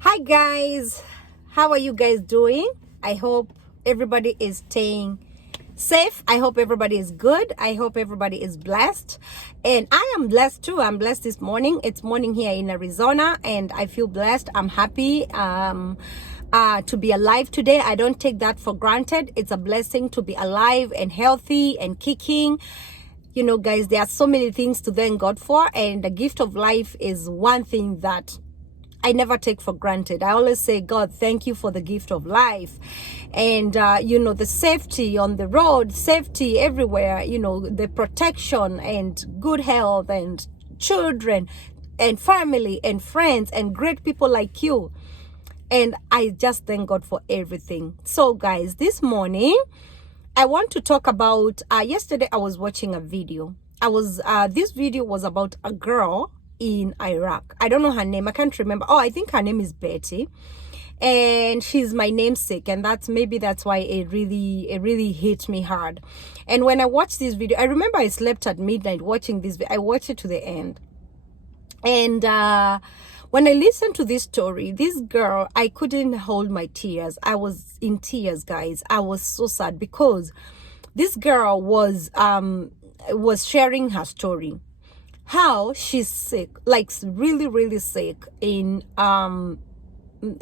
Hi guys, how are you guys doing? I hope everybody is staying safe. I hope everybody is good. I hope everybody is blessed. And I am blessed too. I'm blessed this morning. It's morning here in Arizona and I feel blessed. I'm happy to be alive today. I don't take that for granted. It's a blessing to be alive and healthy and kicking. You know, guys, there are so many things to thank God for, and the gift of life is one thing that I never take for granted. I always say, God, thank you for the gift of life. And, the safety on the road, safety everywhere, the protection and good health and children and family and friends and great people like you. And I just thank God for everything. So, guys, this morning, I want to talk about, yesterday I was watching a video. This video was about a girl in Iraq. I don't know her name. I can't remember. Oh, I think her name is Betty. And she's my namesake. And that's why it really hit me hard. And when I watched this video, I remember I slept at midnight watching this video. I watched it to the end. And, when I listened to this story, this girl, I couldn't hold my tears. I was in tears, guys. I was so sad because this girl was sharing her story, how she's sick, like really sick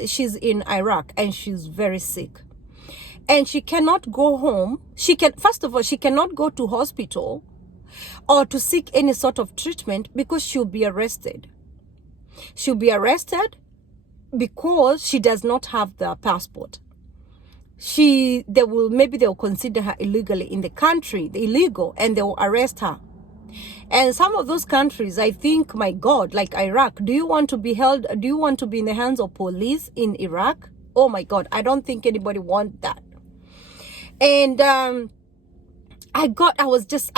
she's in Iraq and she's very sick. And she cannot go home. First of all, she cannot go to hospital or to seek any sort of treatment because she'll be arrested. She'll be arrested because she does not have the passport. They'll consider her illegally in the country, illegal, and they will arrest her. And some of those countries, I think, my God, like Iraq, do you want to be in the hands of police in Iraq? Oh my God, I don't think anybody wants that. And I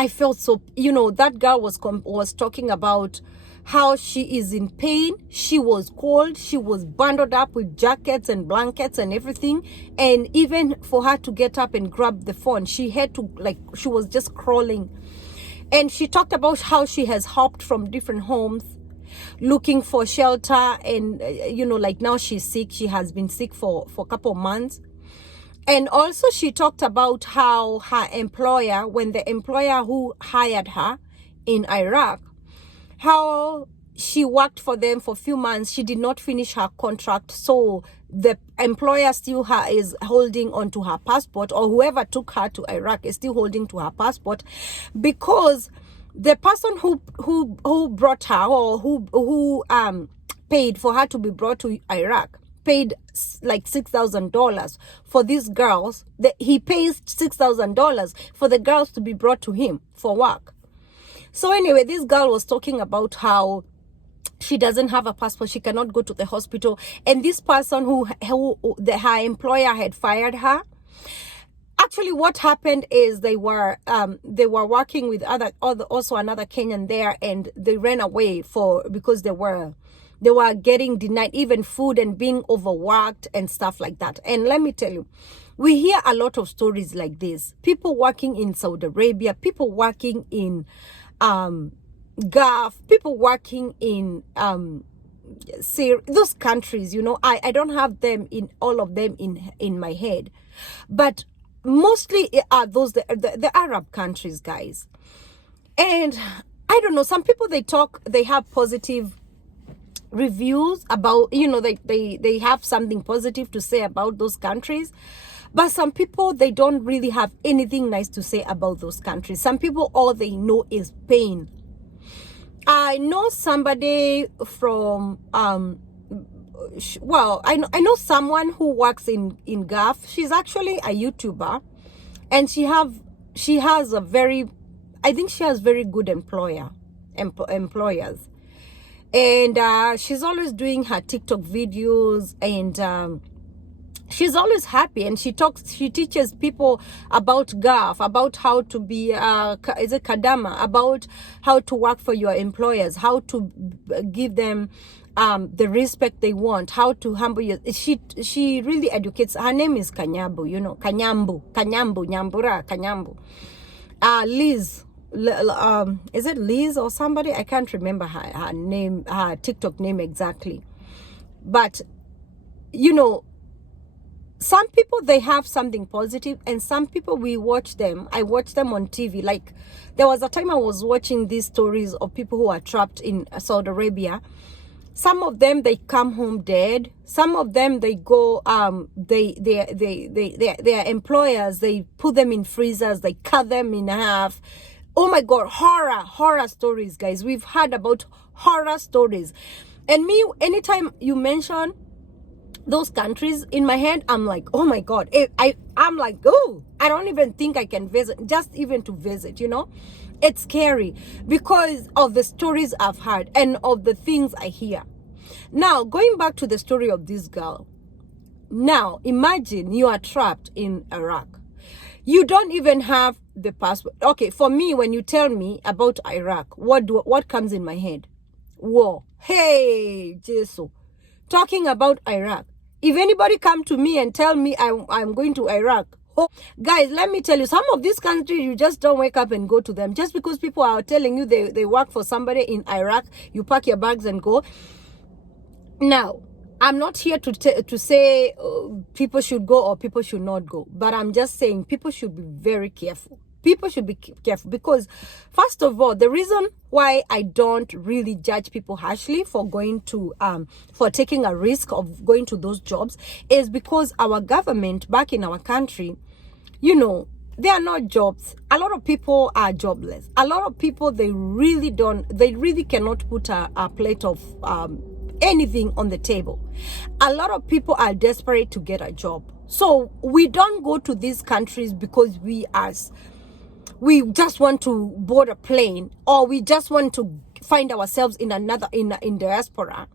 felt so, that girl was talking about how she is in pain. She was cold. She was bundled up with jackets and blankets and everything. And even for her to get up and grab the phone, she had to, she was just crawling. And she talked about how she has hopped from different homes looking for shelter. And, now she's sick. She has been sick for a couple of months. And also she talked about how her employer, when the employer who hired her in Iraq, how she worked for them for a few months. She did not finish her contract. So the employer still is holding on to her passport, or whoever took her to Iraq is still holding to her passport, because the person who brought her, or who paid for her to be brought to Iraq, paid like $6,000 for these girls. He pays $6,000 for the girls to be brought to him for work. So anyway, this girl was talking about how she doesn't have a passport. She cannot go to the hospital. And this person her employer had fired her. Actually, what happened is they were working with also another Kenyan there, and they ran away because they were getting denied even food and being overworked and stuff like that. And let me tell you, we hear a lot of stories like this. People working in Saudi Arabia, people working in Gulf, people working in Syria, those countries, I don't have them all of them in my head, but mostly are those the Arab countries, guys. And I don't know, some people they have positive reviews about, they have something positive to say about those countries. But some people, they don't really have anything nice to say about those countries. Some people, all they know is pain. I know somebody from, I know someone who works in Gulf. She's actually a YouTuber. And she has very good employers. And she's always doing her TikTok videos, and she's always happy, and she teaches people about Gulf, about how to be kadama, about how to work for your employers, how to give them the respect they want, how to humble you. She really educates. Her name is Kanyambu, Nyambura Kanyambu. Liz, is it Liz or somebody? I can't remember her name, her TikTok name exactly. But you know, some people, they have something positive, and some people, I watch them on TV. Like, there was a time I was watching these stories of people who are trapped in Saudi Arabia. Some of them, they come home dead. Some of them, they go, their employers, they put them in freezers, they cut them in half. Oh my God, horror stories, guys. We've heard about horror stories. And me, anytime you mention those countries, in my head, I'm like, oh my God. I'm like, oh, I don't even think I can visit, just even to visit, you know. It's scary because of the stories I've heard and of the things I hear. Now, going back to the story of this girl. Now, imagine you are trapped in Iraq. You don't even have the passport. Okay, for me, when you tell me about Iraq, what comes in my head? War. Hey, Jesus. Talking about Iraq. If anybody come to me and tell me I'm going to Iraq, oh, guys, let me tell you, some of these countries, you just don't wake up and go to them. Just because people are telling you they work for somebody in Iraq, you pack your bags and go. Now, I'm not here to say people should go or people should not go. But I'm just saying people should be very careful. People should be careful because, first of all, the reason why I don't really judge people harshly for going to, for taking a risk of going to those jobs is because our government back in our country, you know, they are not jobs. A lot of people are jobless. A lot of people, they really cannot put a plate of anything on the table. A lot of people are desperate to get a job. So we don't go to these countries because we just want to board a plane, or we just want to find ourselves in diaspora.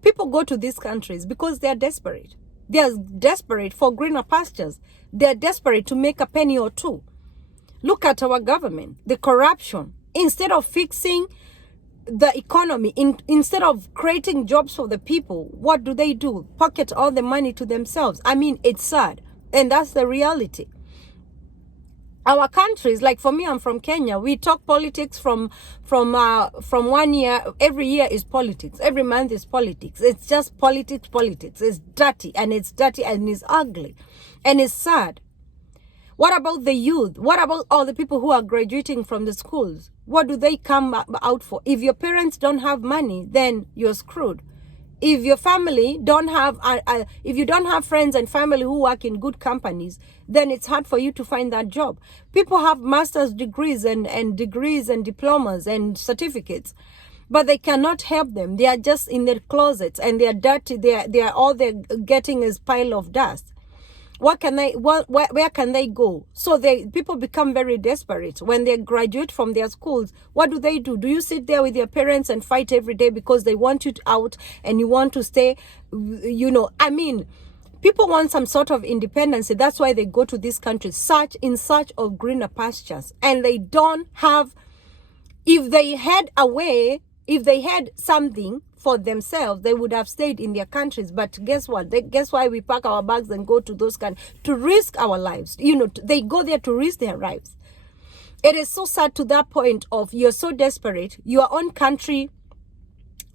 People go to these countries because they are desperate. They are desperate for greener pastures. They are desperate to make a penny or two. Look at our government, the corruption. Instead of fixing the economy, instead of creating jobs for the people, what do? Pocket all the money to themselves. I mean, it's sad, and that's the reality. Our countries, like for me, I'm from Kenya. We talk politics from 1 year. Every year is politics. Every month is politics. It's just politics. It's dirty and it's ugly and it's sad. What about the youth? What about all the people who are graduating from the schools? What do they come out for? If your parents don't have money, then you're screwed. If your family don't have, if you don't have friends and family who work in good companies, then it's hard for you to find that job. People have master's degrees and diplomas and certificates, but they cannot help them. They are just in their closets and they are dirty. They are all they're getting is pile of dust. Where can they go? So people become very desperate when they graduate from their schools. What do? Do you sit there with your parents and fight every day because they want you out and you want to stay? You know, I mean, people want some sort of independence. That's why they go to these countries in search of greener pastures. And they don't have, if they had something for themselves, they would have stayed in their countries. But guess what? Guess why we pack our bags and go to those countries? To risk our lives. You know, they go there to risk their lives. It is so sad to that point of you're so desperate. Your own country,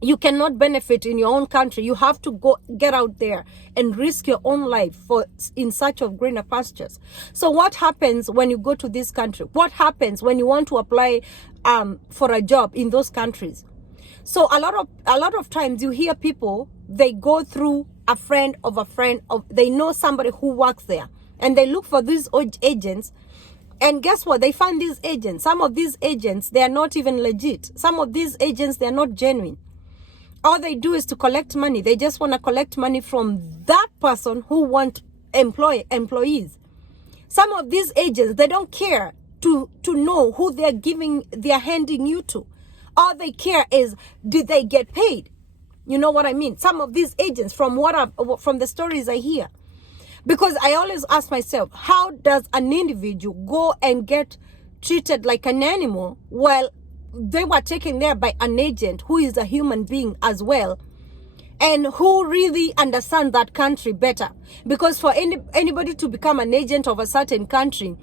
you cannot benefit in your own country. You have to go get out there and risk your own life in search of greener pastures. So what happens when you go to this country? What happens when you want to apply for a job in those countries? So a lot of times you hear people, they go through a friend of they know somebody who works there, and they look for these agents. And guess what? They find these agents. Some of these agents, they are not even legit. Some of these agents, they are not genuine. All they do is to collect money. They just want to collect money from that person who wants employees. Some of these agents, they don't care to know who they're handing you to. All they care is, did they get paid? You know what I mean? Some of these agents, from the stories I hear, because I always ask myself, how does an individual go and get treated like an animal while they were taken there by an agent who is a human being as well, and who really understands that country better? Because for anybody to become an agent of a certain country,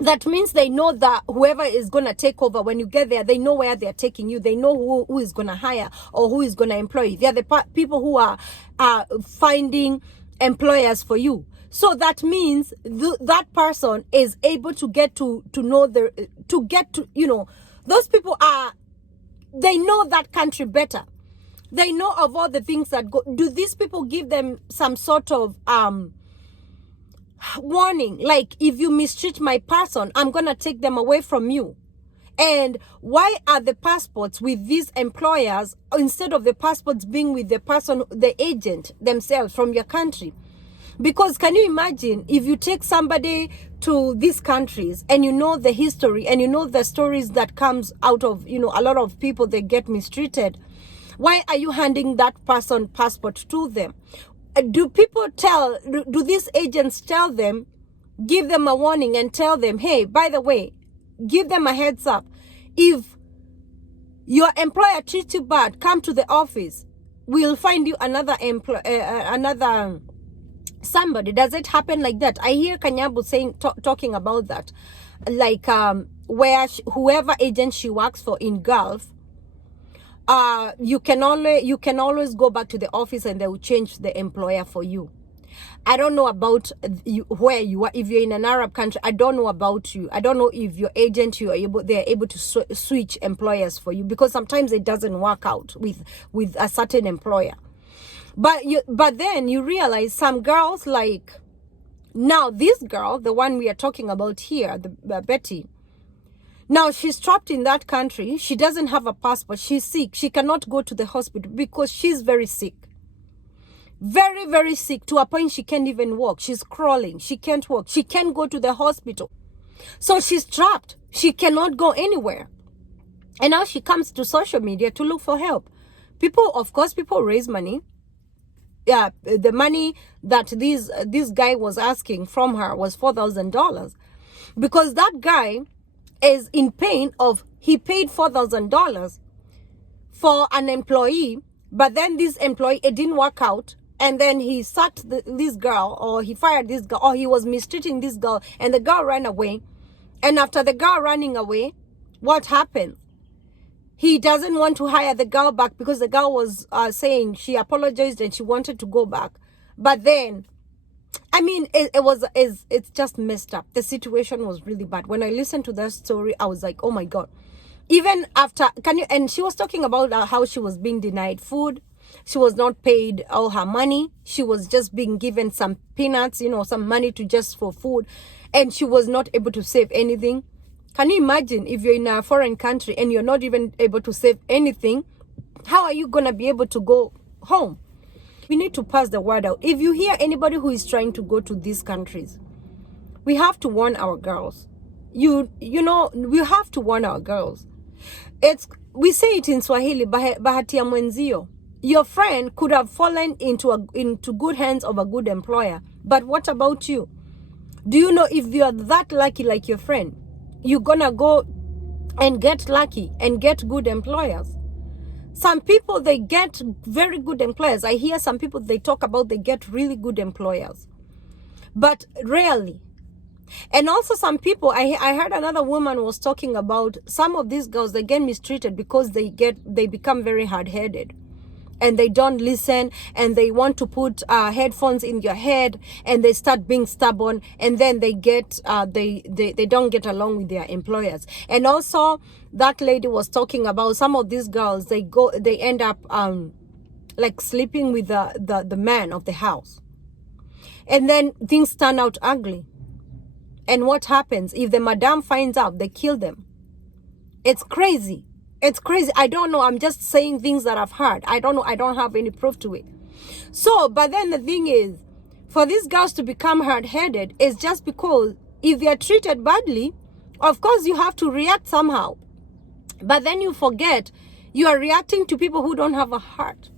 that means they know that whoever is going to take over, when you get there, they know where they're taking you. They know who is going to hire or who is going to employ you. They're the people who are finding employers for you. So that means that person is able to get to know those people they know that country better. They know of all the things that go. Do these people give them some sort of warning, like, if you mistreat my person, I'm gonna take them away from you? And why are the passports with these employers instead of the passports being with the person, the agent themselves from your country? Because can you imagine if you take somebody to these countries and you know the history and you know the stories that comes out of, a lot of people, they get mistreated. Why are you handing that person passport to them? Do these agents tell them, give them a warning and tell them, hey, by the way, give them a heads up. If your employer treats you bad, come to the office. We'll find you another somebody. Does it happen like that? I hear Kanyabu talking about that. Like where whoever agent she works for in Gulf, you can always go back to the office and they will change the employer for you. I don't know about where you are. If you're in an Arab country, I don't know about you. I don't know if your agent, they're able to switch employers for you, because sometimes it doesn't work out with a certain employer. But then you realize some girls, like now this girl, the one we are talking about here, the Betty. Now she's trapped in that country. She doesn't have a passport. She's sick. She cannot go to the hospital because she's very sick. Very, very sick, to a point she can't even walk. She's crawling. She can't walk. She can't go to the hospital. So she's trapped. She cannot go anywhere. And now she comes to social media to look for help. People raise money. Yeah, the money that this guy was asking from her was $4,000. Because that guy is in pain of, he paid $4,000 for an employee, but then this employee, it didn't work out, and then he sacked this girl, or he fired this girl, or he was mistreating this girl, and the girl ran away. And after the girl running away, what happened? He doesn't want to hire the girl back because the girl was saying she apologized and she wanted to go back. But then, I mean, it's just messed up. The situation was really bad. When I listened to that story, I was like, oh my God. Even after, and she was talking about how she was being denied food. She was not paid all her money. She was just being given some peanuts, some money for food. And she was not able to save anything. Can you imagine if you're in a foreign country and you're not even able to save anything? How are you going to be able to go home? We need to pass the word out. If you hear anybody who is trying to go to these countries, we have to warn our girls. We have to warn our girls. We say it in Swahili, bahati ya mwenzio. Your friend could have fallen into good hands of a good employer. But what about you? Do you know if you're that lucky like your friend, you're gonna go and get lucky and get good employers? Some people, they get very good employers. I hear some people, they talk about they get really good employers, but rarely. And also some people, I heard another woman was talking about some of these girls, they get mistreated because they become very hard-headed. And they don't listen, and they want to put headphones in your head, and they start being stubborn, and then they don't get along with their employers. And also, that lady was talking about some of these girls, they end up like sleeping with the man of the house, and then things turn out ugly. And what happens if the madam finds out? They kill them. It's crazy. It's crazy. I don't know. I'm just saying things that I've heard. I don't know. I don't have any proof to it. So, but then the thing is, for these girls to become hard-headed is just because if they're treated badly, of course you have to react somehow. But then you forget you are reacting to people who don't have a heart.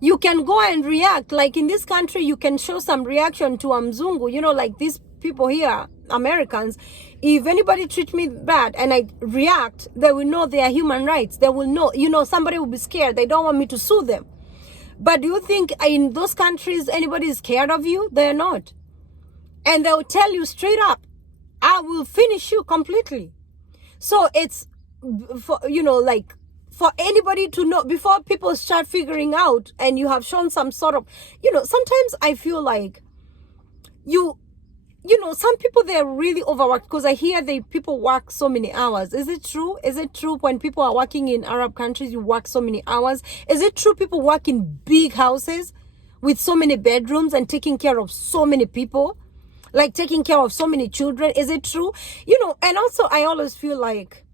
You can go and react. Like in this country, you can show some reaction to a mzungu, like these people here, Americans. If anybody treats me bad and I react, they will know they are human rights. They will know, somebody will be scared. They don't want me to sue them. But do you think in those countries anybody is scared of you? They're not. And they'll tell you straight up, I will finish you completely. So it's for, like, for anybody to know, before people start figuring out, and you have shown some sort of, sometimes I feel like some people, they're really overworked, because I hear people work so many hours. Is it true? Is it true when people are working in Arab countries, you work so many hours? Is it true people work in big houses with so many bedrooms and taking care of so many people? Like taking care of so many children? Is it true? And also I always feel like,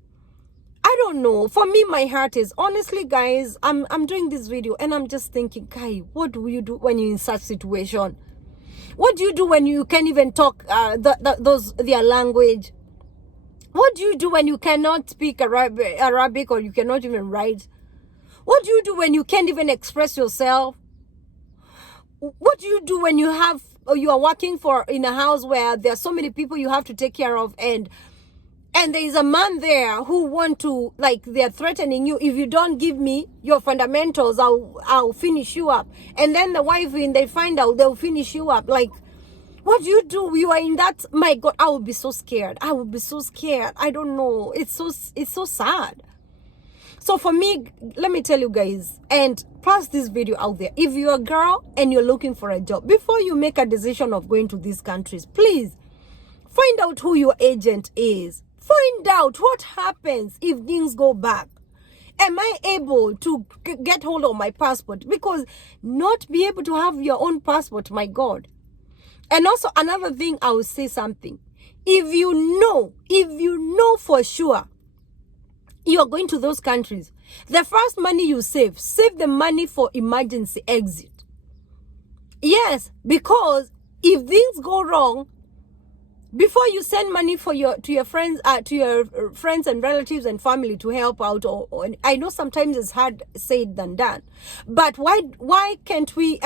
I don't know. For me, my heart is, honestly, guys, I'm doing this video and I'm just thinking, Kai, what do you do when you're in such situation? What do you do when you can't even talk their language? What do you do when you cannot speak Arabic, or you cannot even write? What do you do when you can't even express yourself? What do you do when you are working in a house where there are so many people you have to take care of, and there is a man there who they're threatening you, if you don't give me your fundamentals, I'll finish you up. And then the wife, when they find out, they'll finish you up. Like, what do you do? You are in that, my God, I would be so scared. I would be so scared. I don't know. It's so sad. So for me, let me tell you guys, and plus this video out there, if you're a girl and you're looking for a job, before you make a decision of going to these countries, please find out who your agent is. Find out what happens if things go back. Am I able to get hold of my passport? Because not be able to have your own passport, my God. And also another thing, I will say something. If you know for sure you're going to those countries, the first money you save the money for emergency exit. Yes, because if things go wrong, before you send money to your friends and relatives and family to help out, or I know sometimes it's hard said than done, but why can't we?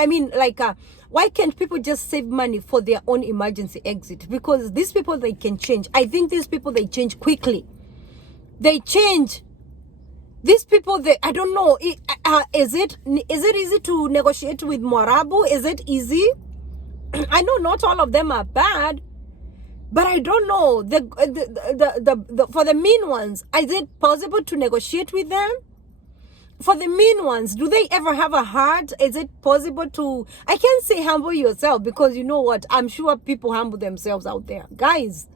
Why can't people just save money for their own emergency exit? Because these people, they can change. I think these people, they change quickly. They change. These people, I don't know. Is it easy to negotiate with Mwarabu? Is it easy? I know not all of them are bad. But I don't know, for the mean ones, is it possible to negotiate with them? For the mean ones, do they ever have a heart? Is it possible to, I can't say humble yourself, because you know what, I'm sure people humble themselves out there. Guys,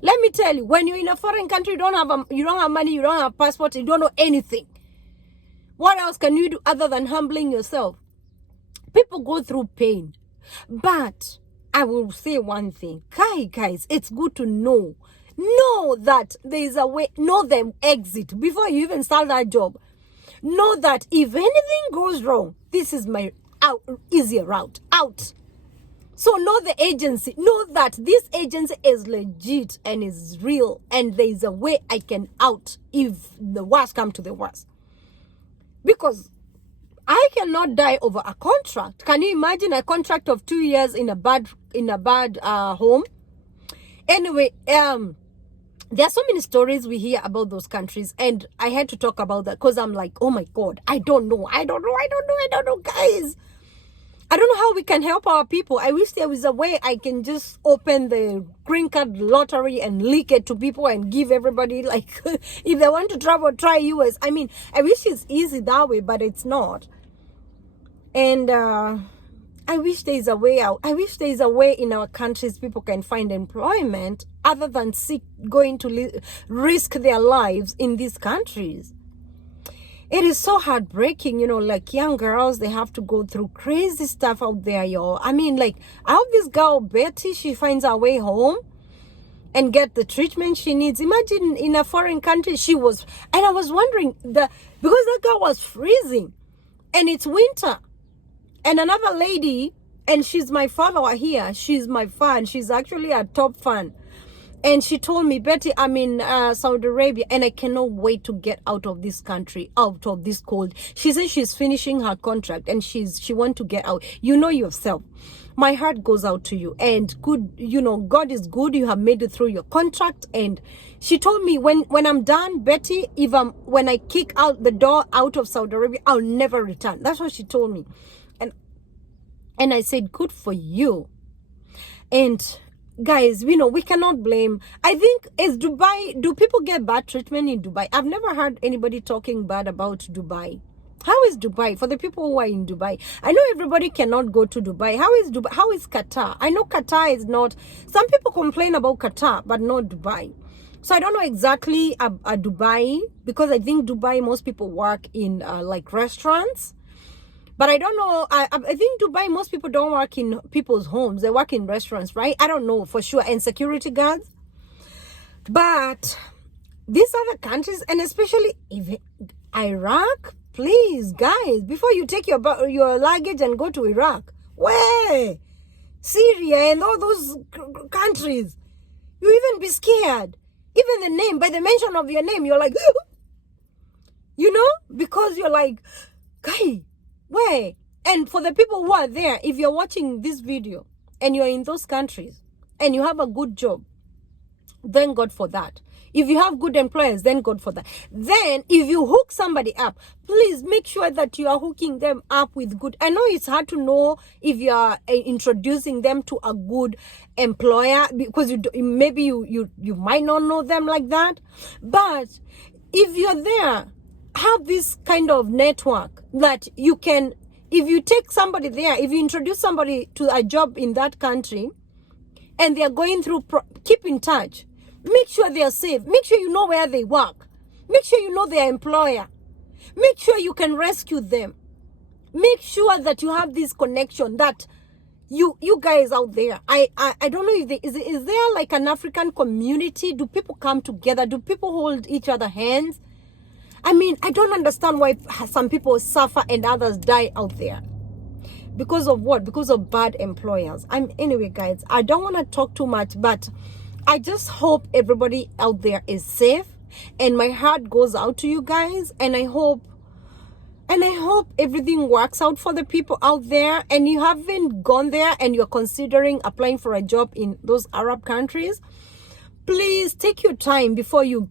let me tell you, when you're in a foreign country, you don't have money, you don't have a passport, you don't know anything. What else can you do other than humbling yourself? People go through pain. But I will say one thing. Guys, it's good to know that there is a way, know the exit before you even start that job. Know that if anything goes wrong, this is my easier route out. So know the agency. Know that this agency is legit and is real, and there is a way I can out if the worst come to the worst. Because I cannot die over a contract. Can you imagine a contract of 2 years in a bad home? Anyway, there are so many stories we hear about those countries, and I had to talk about that because I'm like, oh my God, I don't know, guys. I don't know how we can help our people. I wish there was a way I can just open the green card lottery and leak it to people and give everybody, like, if they want to travel, try US. I mean, I wish it's easy that way, but it's not. And I wish there is a way out. I wish there is a way in our countries people can find employment other than going to risk their lives in these countries. It is so heartbreaking, like young girls, they have to go through crazy stuff out there, y'all. I mean, like, I hope this girl, Betty, she finds her way home and get the treatment she needs. Imagine in a foreign country, and I was wondering, because that girl was freezing and it's winter. And another lady, and she's my follower here, she's my fan, she's actually a top fan. And she told me, Betty, I'm in Saudi Arabia and I cannot wait to get out of this country, out of this cold. She says she's finishing her contract and she wants to get out. You know yourself. My heart goes out to you. And good, God is good. You have made it through your contract. And she told me, when I'm done, Betty, when I kick out the door out of Saudi Arabia, I'll never return. That's what she told me. And I said, good for you. And guys, we cannot blame. I think is Dubai, do people get bad treatment in Dubai? I've never heard anybody talking bad about Dubai. How is Dubai for the people who are in Dubai? I know everybody cannot go to Dubai. How is Dubai? How is Qatar? I know Qatar is not, some people complain about Qatar, but not Dubai. So I don't know exactly Dubai, because I think Dubai, most people work in like restaurants. But I don't know. I think Dubai, most people don't work in people's homes. They work in restaurants, right? I don't know for sure. And security guards. But these other countries, and especially even Iraq, please, guys, before you take your luggage and go to Iraq, where? Syria and all those countries, you even be scared. Even the name, by the mention of your name, you're like, because you're like, guy, where? And for the people who are there, if you're watching this video and you're in those countries and you have a good job, thank God for that. If you have good employers, thank God for that. Then if you hook somebody up, please make sure that you are hooking them up with good. I know it's hard to know if you are introducing them to a good employer, because maybe you might not know them like that. But if you're there, have this kind of network that you can, if you take somebody there, if you introduce somebody to a job in that country and they're going through, keep in touch. Make sure they are safe. Make sure you know where they work. Make sure you know their employer. Make sure you can rescue them. Make sure that you have this connection, that you guys out there. I don't know if is there like an African community? Do people come together? Do people hold each other hands? I mean, I don't understand why some people suffer and others die out there. Because of what? Because of bad employers. Anyway, guys, I don't want to talk too much, but I just hope everybody out there is safe, and my heart goes out to you guys, and I hope everything works out for the people out there. And you haven't gone there and you're considering applying for a job in those Arab countries, please take your time before you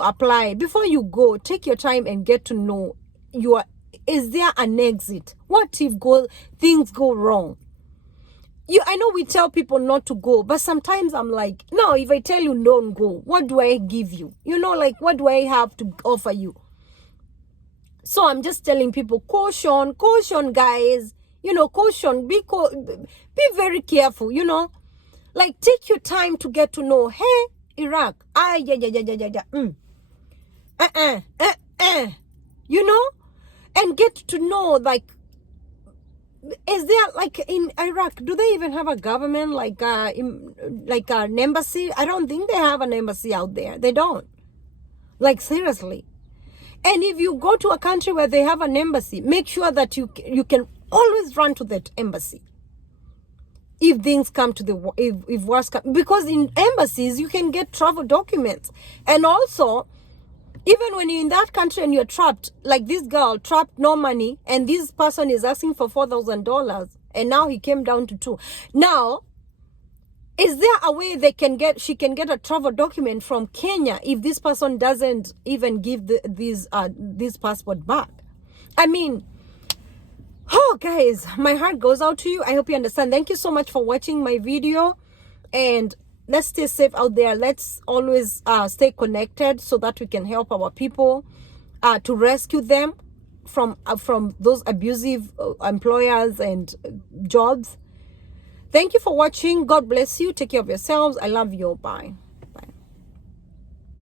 apply, before you go. Take your time and get to know is there an exit? What if things go wrong? I know we tell people not to go, but sometimes I'm like, no, if I tell you don't go, what do I give you? Like, what do I have to offer you? So I'm just telling people, caution, guys. Caution, be very careful, Like, take your time to get to know, hey, Iraq, and get to know, like, is there, like, in Iraq, do they even have a government, like an embassy? I don't think they have an embassy out there. They don't. Like, seriously. And if you go to a country where they have an embassy, make sure that you can always run to that embassy if things come to if worse come, because in embassies you can get travel documents. And also, even when you're in that country and you're trapped, like this girl trapped, no money, and this person is asking for $4,000, and now he came down to 2. Now, is there a way she can get a travel document from Kenya if this person doesn't even give this passport back? I mean, oh, guys, my heart goes out to you. I hope you understand. Thank you so much for watching my video, and let's stay safe out there. Let's always stay connected so that we can help our people to rescue them from those abusive employers and jobs. Thank you for watching. God bless you. Take care of yourselves. I love you. Bye.